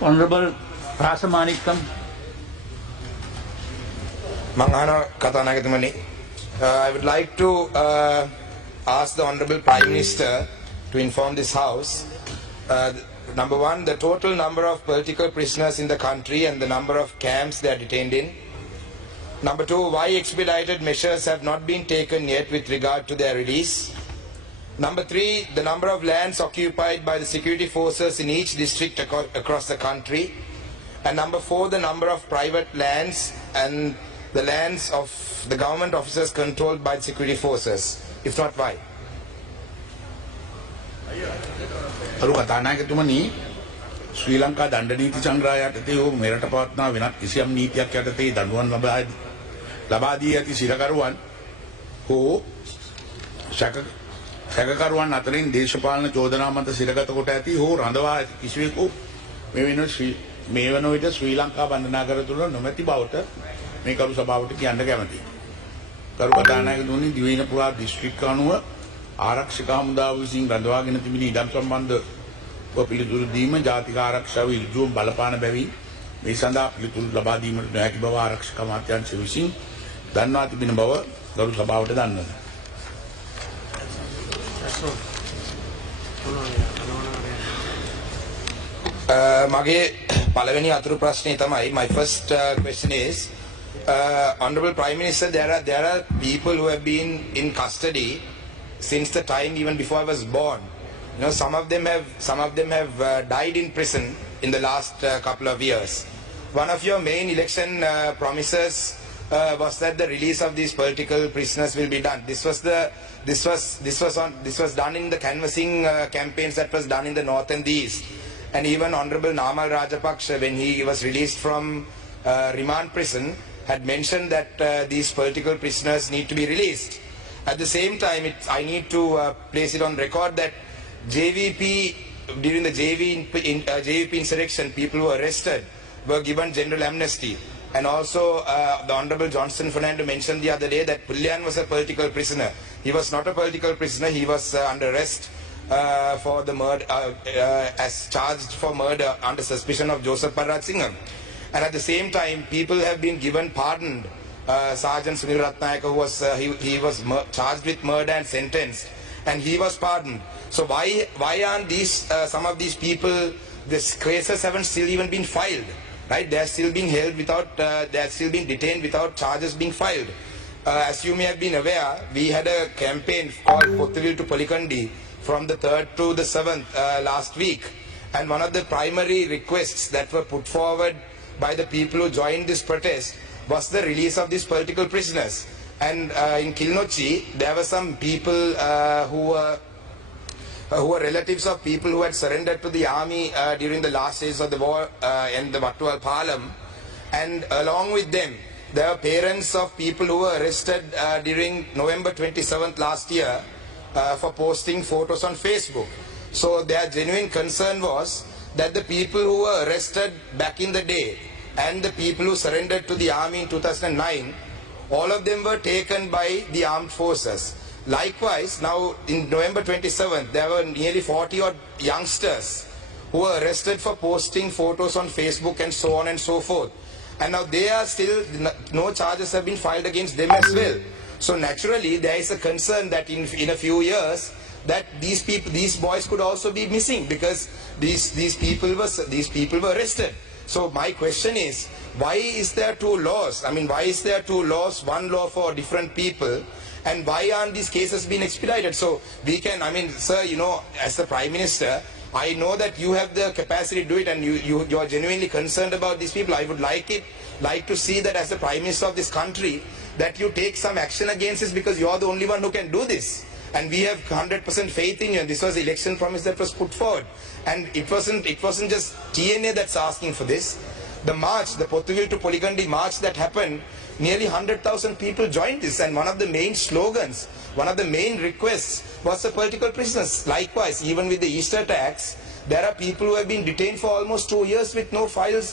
Honorable Rasamanickam. Mangana Katanagatmani. I would like to ask the Honorable Prime Minister to inform this House. Number one, the total number of political prisoners in the country and the number of camps they are detained in. Number two, why expedited measures have not been taken yet with regard to their release. Number three, the number of lands occupied by the security forces in each district across the country. And number four, the number of private lands and the lands of the government officers controlled by the security forces. If not, why? අරු කතානායකතුමනි ශ්‍රී ලංකා දණ්ඩ නීති සංග්‍රහය යටතේ හෝ මෙරට පවත්නා වෙනත් කිසියම් නීතියක් යටතේ දඬුවම් ලබා දී ඇති සිරකරුවන් හෝ සැකකරුවන් අතරින් දේශපාලන චෝදනා මත සිරගත කොට ඇති හෝ රඳවා ඇති කිසිවෙකු මේ වන විට ශ්‍රී ලංකා බන්ධනාගාර තුළ නොමැති බවට මේ කරු සභාවට කියන්න කැමැතියි. කරු කතානායකතුමනි දිවයින පුරා දිස්ත්‍රික්ක අනුව ආරක්ෂක හමුදාව විසින් රඳවාගෙන තිබෙන ඉඩම් සම්බන්ධව පිළිතුරු දීම ජාතික ආරක්ෂාව ඉල්ලුම් බලපාන බැවින් මේ සඳහා පිළිතුරු ලබා දීමට නොහැකි බව ආරක්ෂක අමාත්‍යාංශය විසින් දන්වා තිබෙන බව ගරු සභාවට දන්වනවා. මගේ පළවෙනි අතුරු ප්‍රශ්නේ තමයි my first question is Honorable Prime Minister, there are people who have been in custody since the time even before I was born. You know, some of them have died in prison in the last couple of years. One of your main election promises was that the release of these political prisoners will be done. This was done in the canvassing campaigns that was done in the north and the east. And even Honorable Namal Rajapaksa, when he was released from remand prison, had mentioned that these political prisoners need to be released. At the same time, I need to place it on record that JVP, during the JVP insurrection, people who were arrested were given general amnesty. And also, the Honorable Johnson Fernando mentioned the other day that Pullian was a political prisoner. He was not a political prisoner. He was under arrest for the murder, as charged for murder under suspicion of Joseph Parraj Singham. And at the same time, people have been given pardoned. Sergeant Sunil Ratnayaka, who was he was charged with murder and sentenced, and he was pardoned. So why aren't these some of these people? These cases haven't still even been filed, right? They are still being held without they are still being detained without charges being filed. As you may have been aware, we had a campaign called Potthivil to Polikandi from the 3rd to the 7th last week, and one of the primary requests that were put forward by the people who joined this protest was the release of these political prisoners. And in Kilnochi, there were some people who were relatives of people who had surrendered to the army during the last days of the war in the Vattual Palam. And along with them, there were parents of people who were arrested during November 27th last year for posting photos on Facebook. So their genuine concern was that the people who were arrested back in the day and the people who surrendered to the army in 2009, all of them were taken by the armed forces. Likewise, now in November 27th, there were nearly 40 odd youngsters who were arrested for posting photos on Facebook and so on and so forth. And now they are still, no charges have been filed against them as well. So naturally, there is a concern that in a few years, that these boys could also be missing because these people were arrested. So my question is, why is there two laws? I mean, why is there two laws, one law for different people, and why aren't these cases being expedited? So we can, I mean, sir, you know, as the Prime Minister, I know that you have the capacity to do it and you are genuinely concerned about these people. I would like to see that as the Prime Minister of this country, that you take some action against this because you are the only one who can do this. And we have 100% faith in you. And this was the election promise that was put forward. And it wasn't just TNA that's asking for this. The march, the Potthivil to Polikandi march that happened, nearly 100,000 people joined this. And one of the main slogans, one of the main requests was the political prisoners. Likewise, even with the Easter attacks, there are people who have been detained for almost 2 years with no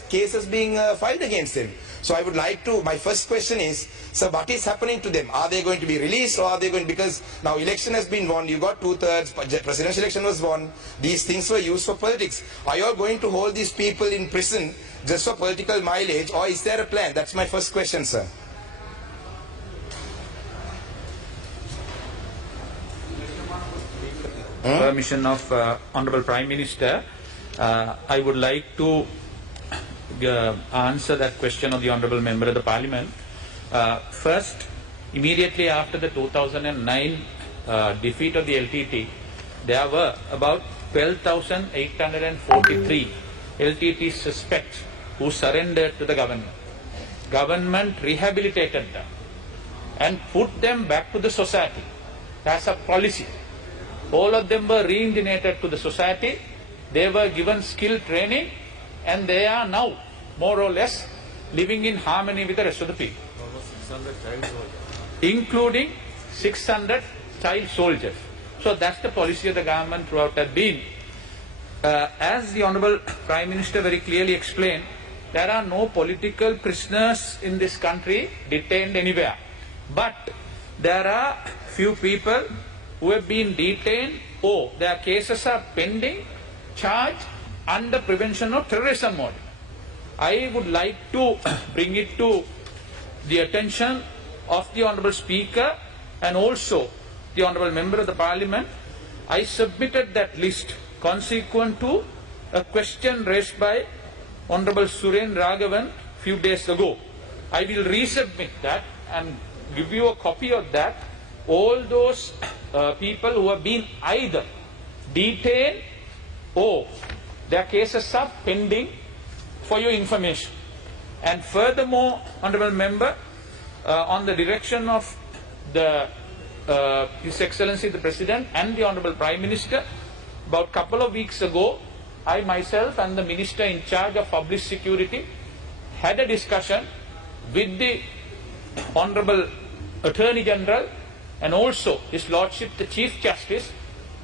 cases being filed against them. So I would like to, my first question is, sir, what is happening to them? Are they going to be released, or are they going, because now election has been won, you got 2/3, presidential election was won, these things were used for politics. Are you all going to hold these people in prison just for political mileage, or is there a plan? That's my first question, sir. Permission of Honorable Prime Minister, I would like to answer that question of the Honorable Member of the Parliament. First, immediately after the 2009 defeat of the LTT, there were about 12,843 LTT suspects who surrendered to the government. Government rehabilitated them and put them back to the society. That's a policy. All of them were reintegrated to the society. They were given skill training, and they are now more or less living in harmony with the rest of the people, including 600 child soldiers. So that's the policy of the government throughout that been. As the Honourable Prime Minister very clearly explained, there are no political prisoners in this country detained anywhere. But there are few people who have been detained or their cases are pending, charged under prevention of terrorism order. I would like to bring it to the attention of the Honourable Speaker and also the Honourable Member of the Parliament. I submitted that list consequent to a question raised by Honourable Suren Raghavan few days ago. I will resubmit that and give you a copy of that. All those people who have been either detained or their cases are pending, for your information. And furthermore, Honourable Member, on the direction of the His Excellency the President and the Honourable Prime Minister, about a couple of weeks ago, I myself and the Minister in charge of Public Security had a discussion with the Honourable Attorney General and also His Lordship the Chief Justice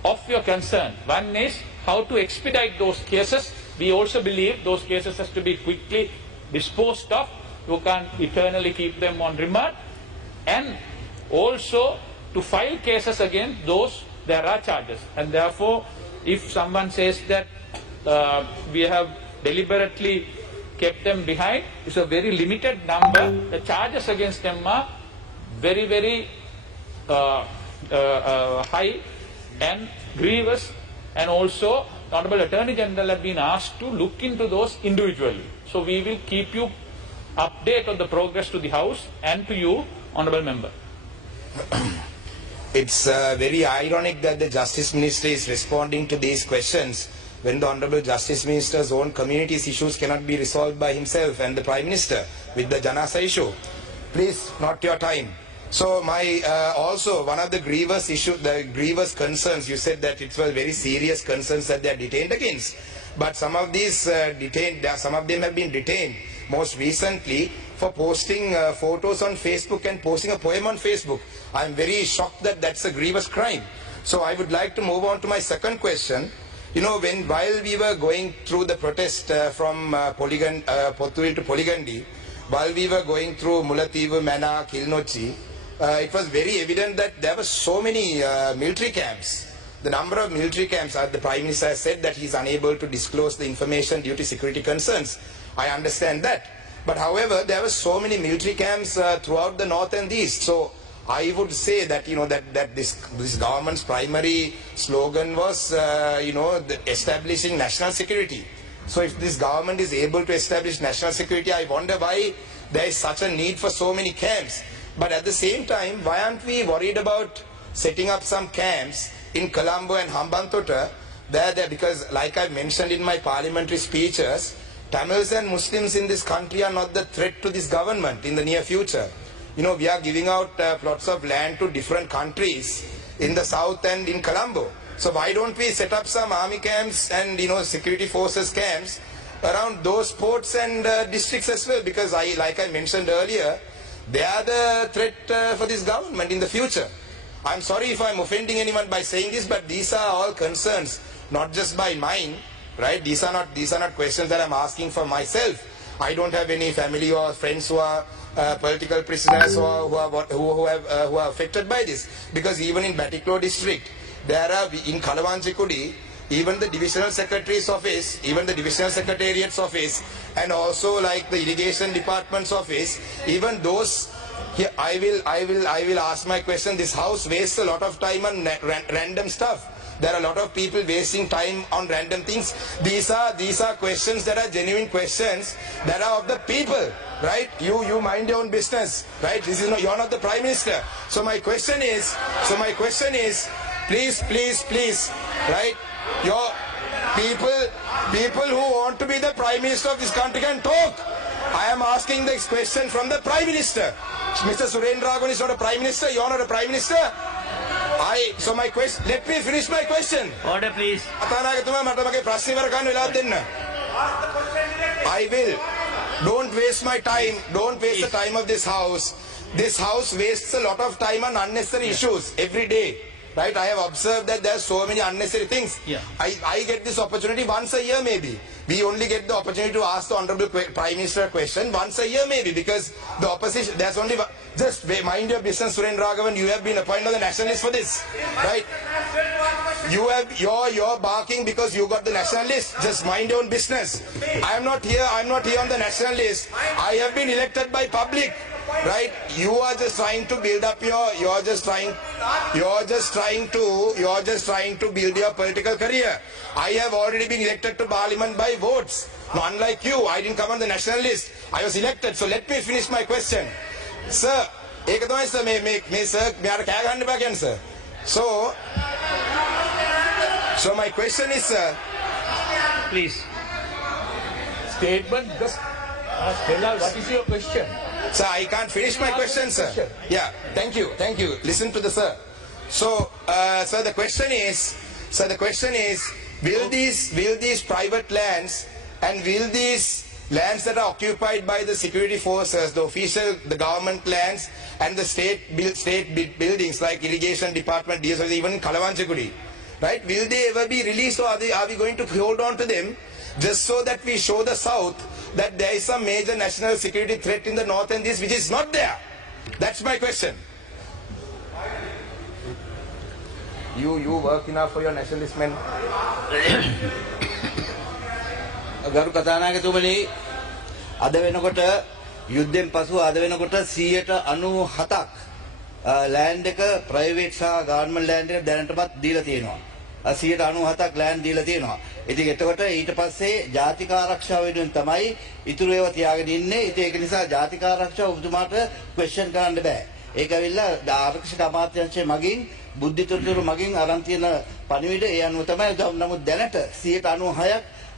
of your concern. One is how to expedite those cases. We also believe those cases has to be quickly disposed of. You can't eternally keep them on remand. And also to file cases against those there are charges. And therefore, if someone says that we have deliberately kept them behind, it's a very limited number. The charges against them are very, very high and grievous, and also the Honourable Attorney General have been asked to look into those individually. So we will keep you update on the progress to the House and to you, Honourable Member. It's very ironic that the Justice Minister is responding to these questions when the Honourable Justice Minister's own community's issues cannot be resolved by himself and the Prime Minister with the Janasa issue. Please, not your time. So my also one of the grievous concerns, you said that it was very serious concerns that they are detained against. But some of these some of them have been detained most recently for posting photos on Facebook and posting a poem on Facebook. I am very shocked that that's a grievous crime. So I would like to move on to my second question. You know, while we were going through the protest from Pottuil to Poligandi, while we were going through Mulathivu, Mana, Kilnochi, it was very evident that there were so many military camps. The number of military camps, the Prime Minister has said that he is unable to disclose the information due to security concerns. I understand that. But however, there were so many military camps throughout the north and the east. So I would say that, you know, that this government's primary slogan was, establishing national security. So if this government is able to establish national security, I wonder why there is such a need for so many camps. But at the same time, why aren't we worried about setting up some camps in Colombo and Hambantota? Because like I mentioned in my parliamentary speeches, Tamils and Muslims in this country are not the threat to this government in the near future. You know, we are giving out plots of land to different countries in the south and in Colombo. So why don't we set up some army camps and, security forces camps around those ports and districts as well? Because like I mentioned earlier, they are the threat for this government in the future. I'm sorry if I'm offending anyone by saying this, but these are all concerns, not just by mine, right? These are not questions that I'm asking for myself. I don't have any family or friends who are political prisoners who are affected by this. Because even in Batiklo district, there are, in Kalawanchikudi, even the divisional secretary's office, even the divisional secretariat's office, and also like the irrigation department's office, even those, here, I will ask my question. This house wastes a lot of time on random stuff. There are a lot of people wasting time on random things. These are questions that are genuine questions that are of the people, right? You mind your own business, right? This is not, you're not the Prime Minister. So my question is, please, right? Your people who want to be the Prime Minister of this country can talk. I am asking this question from the Prime Minister. Mr. Surendra is not a Prime Minister. You are not a Prime Minister. So my question. Let me finish my question. Order, please. I will. Don't waste my time. Don't waste the time of this house. This house wastes a lot of time on unnecessary issues every day. Right? I have observed that there are so many unnecessary things. Yeah. I get this opportunity once a year maybe. We only get the opportunity to ask the Honorable Prime Minister a question once a year maybe, because the opposition, there's only one. Just mind your business, Surendra Raghavan. You have been appointed as the nationalist for this. Right? You're barking because you got the national list. Just mind your own business. I'm not here on the national list. I have been elected by public. Right? You are just trying to build up you're just trying to build your political career. I have already been elected to Parliament by votes. No, unlike you, I didn't come on the national list. I was elected. So let me finish my question. Sir, sir. So my question is, sir. Please. Statement, just tell us what is your question. Sir, I can't finish my question, sir. Yeah, thank you. Listen to the sir. So, sir, the question is, will these private lands and will these lands that are occupied by the security forces, the government lands and the state buildings like irrigation department, even Kalawanchikudi, right? Will they ever be released, or are we going to hold on to them just so that we show the South that there is some major national security threat in the north and this which is not there? That's my question. You work enough for your nationalist men. ගරු කතානායකතුමනි, අද වෙනකොට යුද්ධෙන් පසු අද වෙනකොට 97ක් land එක private සහ government land එක දැනටමත් දීලා තියෙනවා. 97ක් ලෑන්ඩ් දීලා තියෙනවා. ඉතින් එතකොට ඊට පස්සේ ජාතික ආරක්ෂාව වෙනුවෙන් තමයි ඉතුරු ඒවා තියාගෙන ඉන්නේ. ඉතින් ඒක නිසා ජාතික ආරක්ෂාව ඔබතුමාට ක්වෙස්චන් කරන්න බෑ. ඒක ඇවිල්ලා ආරක්ෂක අමාත්‍යාංශය මගින් බුද්ධිතොරතුරු මගින් අරන් තියෙන පණිවිඩ ඒ අනුව තමයි. නමුත් දැනට 96ක්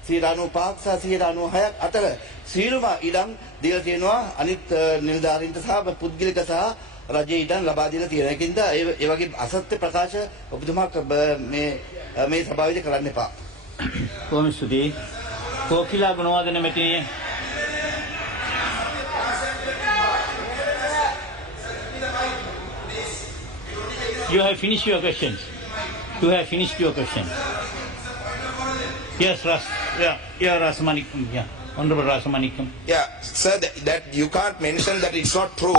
95ක් සහ 96ක් අතර සීලම ඉඩම් දීලා තියෙනවා අනිත් නිලධාරීන්ට සහ පුද්ගලික සහ රජයේ ඉඩම් ලබා දීලා තියෙනවා. ඒකින්ද ඒ වගේ අසත්‍ය ප්‍රකාශ ඔබතුමා මේ සභාවේදී කරන්න එපා. කොහොම ස්තුතියි. කෝකිලා Gunawardena මෙතිණිය. You have finished your questions. Yes, Rasamanickam. Yeah, Honorable Rasamanickam. Yeah, sir, that you can't mention that it's not true.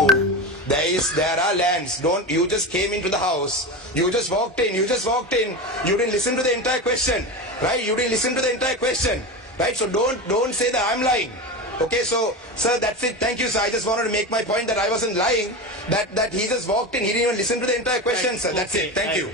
There are lands. You just came into the house. You just walked in. You didn't listen to the entire question, right? Right? So don't say that I'm lying. Okay, so sir, that's it. Thank you, sir. I just wanted to make my point that I wasn't lying. That he just walked in. He didn't even listen to the entire question, sir. That's it. Thank you.